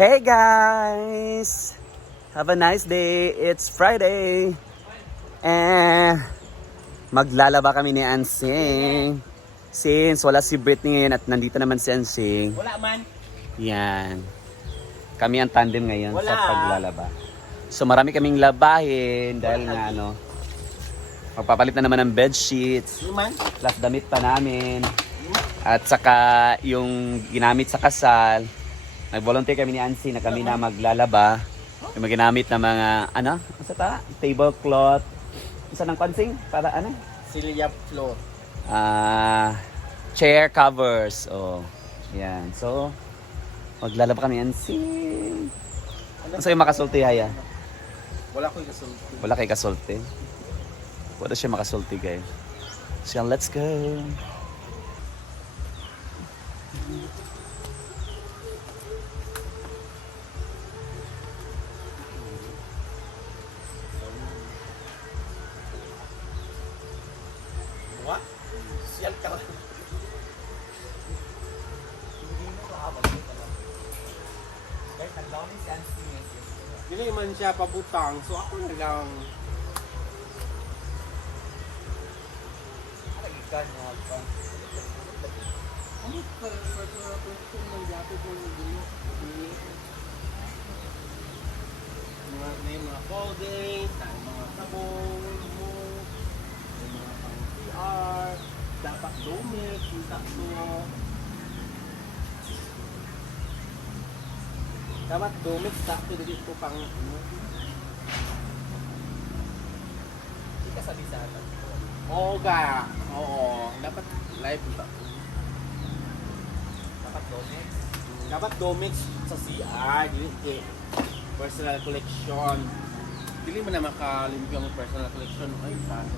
Hey guys! Have a nice day. It's Friday. And maglalaba kami ni Ansing. Since wala si Britney ngayon at nandito naman si Ansing. Wala man. Yan. Kami ang tandem ngayon Wala. sa paglalaba. So marami kaming labahin dahil nga magpapalit na naman ng bed sheets. Human? Plus damit pa namin. At saka yung ginamit sa kasal. Nag-volunteer kami ni Ansi na kami na maglalaba. Yung ginamit na mga, sa tablecloth. Isa ng pansing? Para ano? Silya floor. Chair covers. Oh, yan. So, maglalaba kami ni Ansi. Ano sa'yo makasulti, Haya? Wala ko yung kasulti. Wala kay kasulti. Wala siya makasulti, guys. So, let's go. What? Siyal ka lang. Dili man siya pabutang, so ako na lang. May mga folding, mga sabong mo, may mga pang PR, dapat domix, yung tatlo. Dapat domix, tatlo dito pang Hindi ka sabi sa atin. Oo ga, oo. Dapat live ba? Dapat domix? Dapat domix sa CR, dili personal collection. Dili mo na makalimpyo ang personal collection. Ay, paano?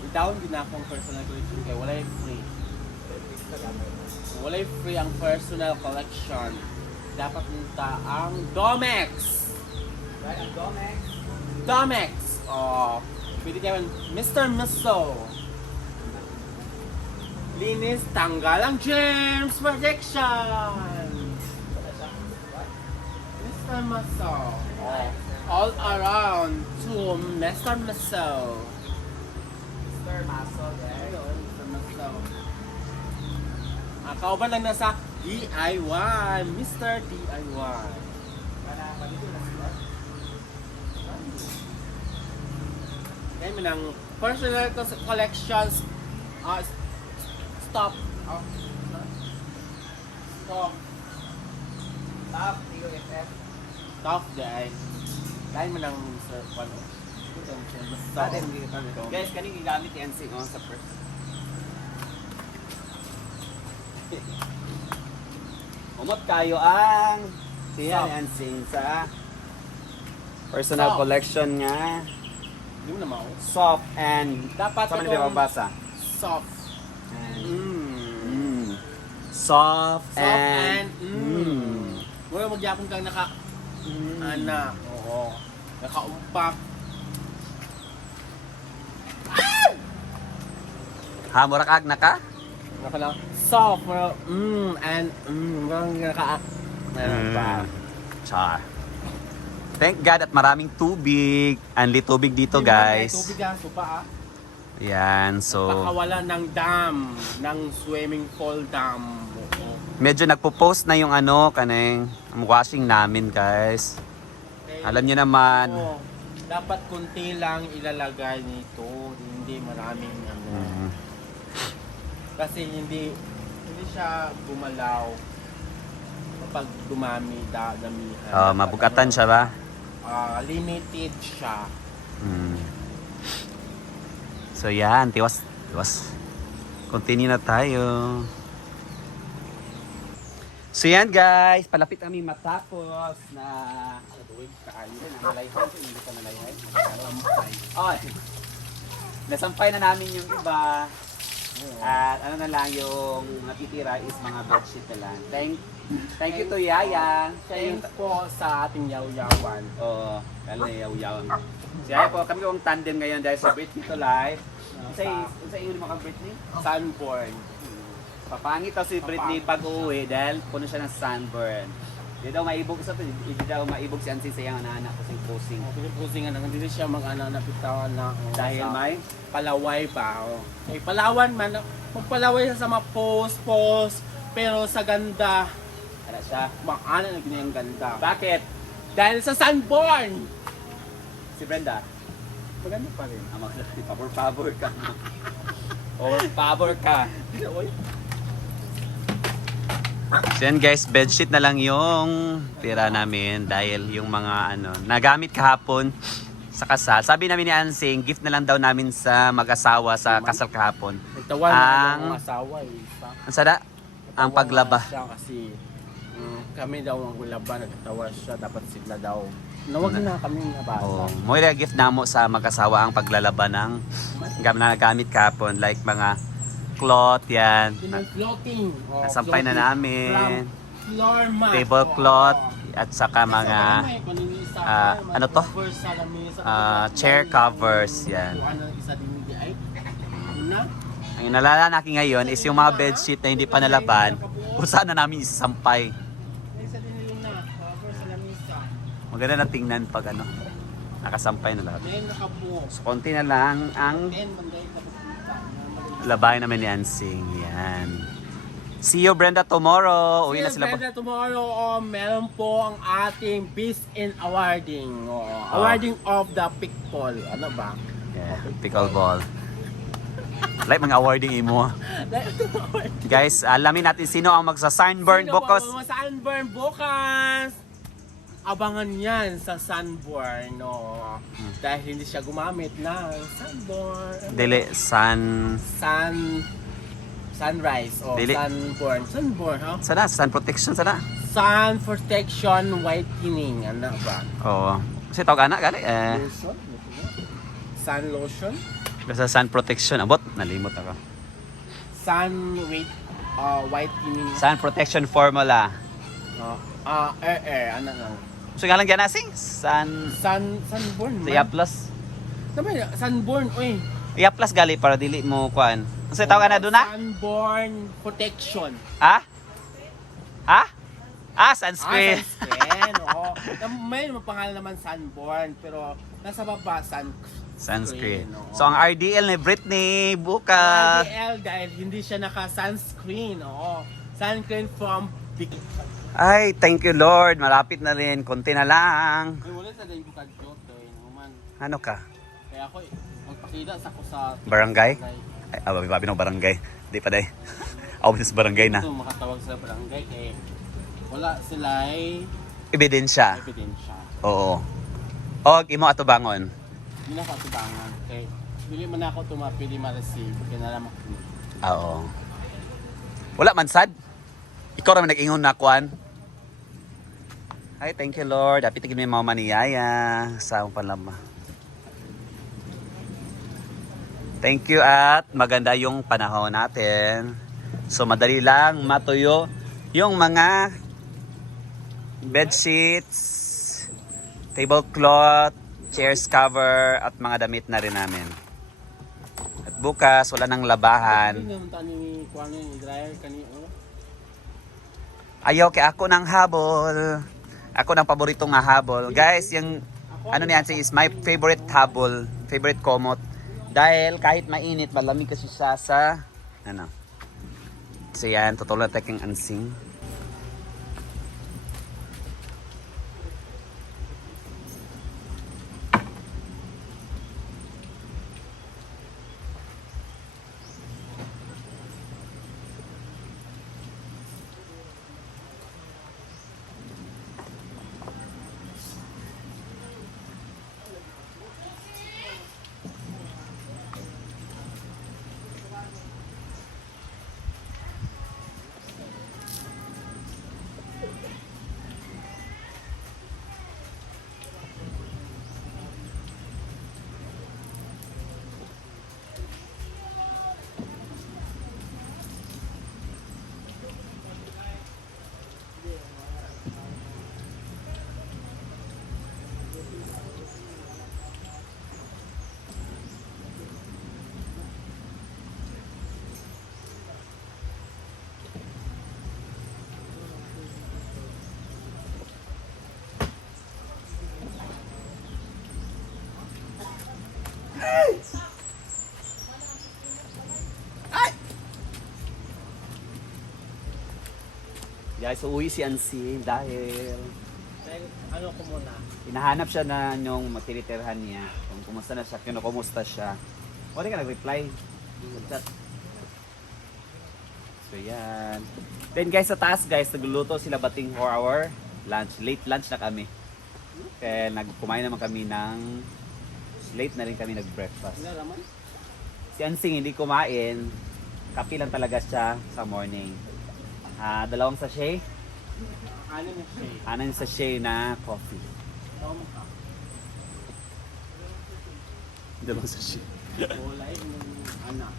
I-down din ako ang personal collection kaya walay free. Walay free ang personal collection. Dapat nita ang Domex. Right, ang Domex? Domex! Oh, pwede kayo Mr. Musso. Linis, tanggal ang germs protection. Mr. Musso. Oh, all around to Mr. Musso. Mr. Musso, there. Mr. Musso. Kauban lang nasa DIY. Mr. DIY. Ngayon mo ng personal collections. Stop. Stop. Stop. Stop, guys. Dahil mo ng Mr. Pano. Guys, kaning gigamit ni Ansing sa first. Umot kayo ang siya ni Ansing sa personal Soft. collection niya. Hindi mo na mau. Soft and Dapat saan itong mo mabasa? soft. Soft, Soft and mm. Wala magyapon kang anak. Oo. Nakaumpak. Ha, mura kag na ka? Naka soft. Pero, and parang naka Char. Thank God at maraming tubig. Anli tubig dito, guys. Tubig ang supa Yan, so Pakawala ng dam. Ng swimming pool dam. Oo. medyo nagpo-post na yung kaneng washing namin, guys. Okay. Alam niyo naman. Oo. Dapat kunti lang ilalagay nito. Hindi maraming Kasi hindi siya gumalaw kapag dumami, damihan. Mabugatan siya ba? Limited siya. So yan, tiwas. Continue na tayo. So yan, guys, palapit kami matapos na nalayhay. Hindi ka nalayhay. Nasampay na namin yung iba. At ano na lang yung natitira is mga bedsheet na lang. Thank you to Yaya. Thanks po sa ating yaw-yawan. Oo, kala yaw-yawan. Si Yaya po, kami yung tandem ngayon dahil sa Britney to Life. Sa iyo mo kang Britney? Sunborn. Papangit daw si Britney pag uuwi dahil puno siya ng sunburn. Di daw maibog sa to, di daw maibog si Ansin sa iyang anak kasi posing. Pinipusingan na, hindi siya mag-ana na bitawan na. Dahil sa may Palaway ba? Eh, Palawan man. Magpalaway siya sa mga post. Pero sa ganda, ano siya. maana na ganyan ganda. Bakit? Dahil sa Sunborn! Si Brenda? Maganda pa rin. Pabor ka. Or pabor ka. So yan guys, bedsheet na lang yung tira namin dahil yung mga ano, nagamit kahapon sa kasal. Sabi namin ni Ansing, gift na lang daw namin sa mag-asawa sa kasal kahapon. Nagtawan Ang- ang asawa eh. Ang sada? Ang paglaba. Siya kasi kami daw ang gulaba, nagtawa siya, dapat sila daw. Nawag na kami nabasa. Oh, mo gift namo sa mag-asawa ang paglalaba ng nagamit kahapon like mga cloth yan. Floating. Nasampay na namin. Floor mat. Tablecloth at saka mga ano to? Chair covers yan. Ang inalala natin ngayon is yung mga bedsheet na hindi pa nalaban, kung saan na namin isasampay. Maganda na tingnan pag ano, nakasampay na lahat. So, konti na lang ang labay namin ni Ansing. Yan. See you Brenda tomorrow. Uwi na sila Brenda tomorrow, meron po ang ating Beast in Awarding. Awarding of the Pickball. Ano ba? Yeah, pickleball. Like mga awarding imo. Guys, alamin natin sino ang magsa-sunburn bukas. Sunburn bukas! Abangan yan sa Sunburn, no? Dahil hindi siya gumamit ng Sunburn. Dili, Sunrise o Dili. Sunburn, ha? Sana, sun protection sana. Sun Protection Whitening, ano ba? Oo. Kasi tawag anak gali. Lotion? Sun lotion? Basta sun protection. Abot, nalimot ako. Sun whitening. Sun protection formula. Ano lang. So nga lang dyan asing? Sun... Sunburn. Iya plus. Sabi, sunburn, uy. Iya plus gali para dili mo kuan. Kasi tawag na doon na? Sunburn protection. Ha? Ha? Sunscreen. Sunscreen, oo. May pangalan naman sunburn, pero nasa baba, Sunscreen. oo. So ang RDL ni Britney buka. RDL dahil hindi siya naka-sunscreen, oo. Sunscreen from Big. Ay, thank you Lord. Malapit na rin. Konti na lang. Ay, wala sa din ko kag-joke, naman. Ano ka? Kaya ako, magpakita sa ko sa Barangay? Ay, babi ng barangay. Di pa day. Ako sa barangay na. Ito, makatawag sa barangay kaya wala sila ay Ebidensya. ebidensya. Oo. Og imo ato bangon. Hindi na ako atubangan. Kaya, hindi man ako tumapili ma-receive. Kaya nalang ako. Oo. Wala man sad. Ikaw naman nag-ingon na kuan. Ay, thank you Lord. Dapat tigil may mga maniyaya sa akong panlama. Thank you at maganda yung panahon natin. So madali lang matuyo yung mga bedsheets, tablecloth, chairs cover at mga damit na rin namin. At bukas wala nang labahan. Hindi naman tayo ni kuwan ni dryer kanino. Ayaw kay ako ng habol. Ako ng paborito nga habol. Guys, yung ano niyan is my favorite habol, favorite komot. Dahil kahit mainit, malamig kasi siya sa ano. So yan, totoo na taking Ansing. Guys, uuwi si Ansi dahil Then, ano ko muna? hinahanap siya na yung matinitirhan niya. Kung kumusta na siya, kumusta siya. Wala ka nag-reply. Sa chat. So yan. Then guys, sa taas guys, nagluluto sila bating for our lunch. Late lunch na kami. Kaya nagkumain naman kami ng late na rin kami nag-breakfast. Ano naman? Si Ansing hindi kumain. Kape lang talaga siya sa morning. Dalawang sachet. Ano na siya? Anong sachet na coffee. Tama ka. Dalawang sachet. Kulay ng anak.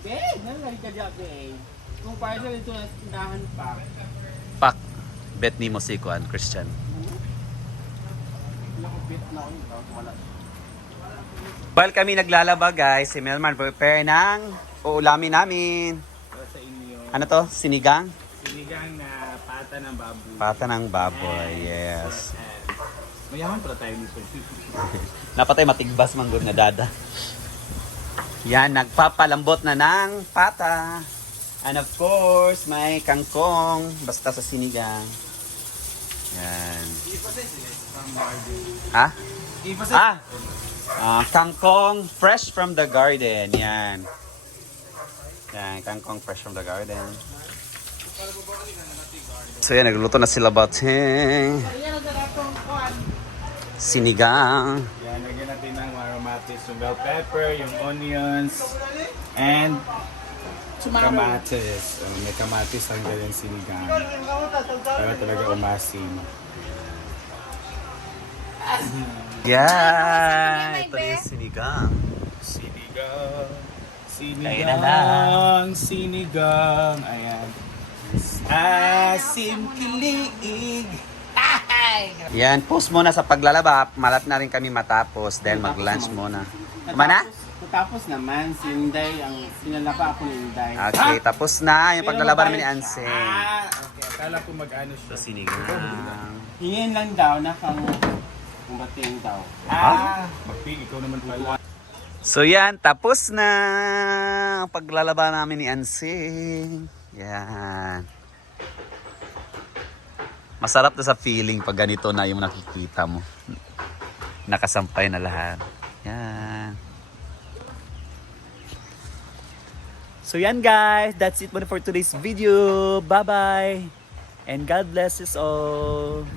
Ben, nalari ka dyan, Ben. Kung parcel ito na tindahan pa. Pak. Bet ni mo si Kuan, Christian. Wala ko bit na ako nito. Wala. While kami naglalaba guys, si Melman prepare ng uulamin namin. Para sa inyo. Ano to? Sinigang? Sinigang na pata ng baboy. Pata ng baboy, yes. Mayaman pala tayo nito. Napatay matigbas manggod na dada. Yan, nagpapalambot na ng pata. And of course, may kangkong. Basta sa sinigang. Yan. Ha? Kangkong fresh from the garden. Yan. Yan, kangkong fresh from the garden. So yan, nagluto na sila bating. Sinigang. Yan, lagyan natin ng aromatics, yung bell pepper, yung onions, and kamatis. May kamatis ang galing sinigang. Para talaga umasim. Yan. Ito na yung sinigang. Sinigang. Kain na lang. Sinigang. Ayan. Asim kilig. Yan, post muna sa paglalaba. Malat na rin kami matapos. Then mag-lunch muna. Mana? Tapos naman, si Inday, ang sinalapa ako ni Inday. Okay, tapos na yung paglalaba namin ni Anse. Okay. Akala ko mag-ano siya. So, sinigang. Hingin lang daw na kung bating daw. Magpili, ikaw naman pala. So yan, tapos na ang paglalaba namin ni Anse. Yan. Masarap na sa feeling pag ganito na yung nakikita mo. Nakasampay na lahat. Yan. So yan guys, that's it muna for today's video. Bye-bye. And God bless us all.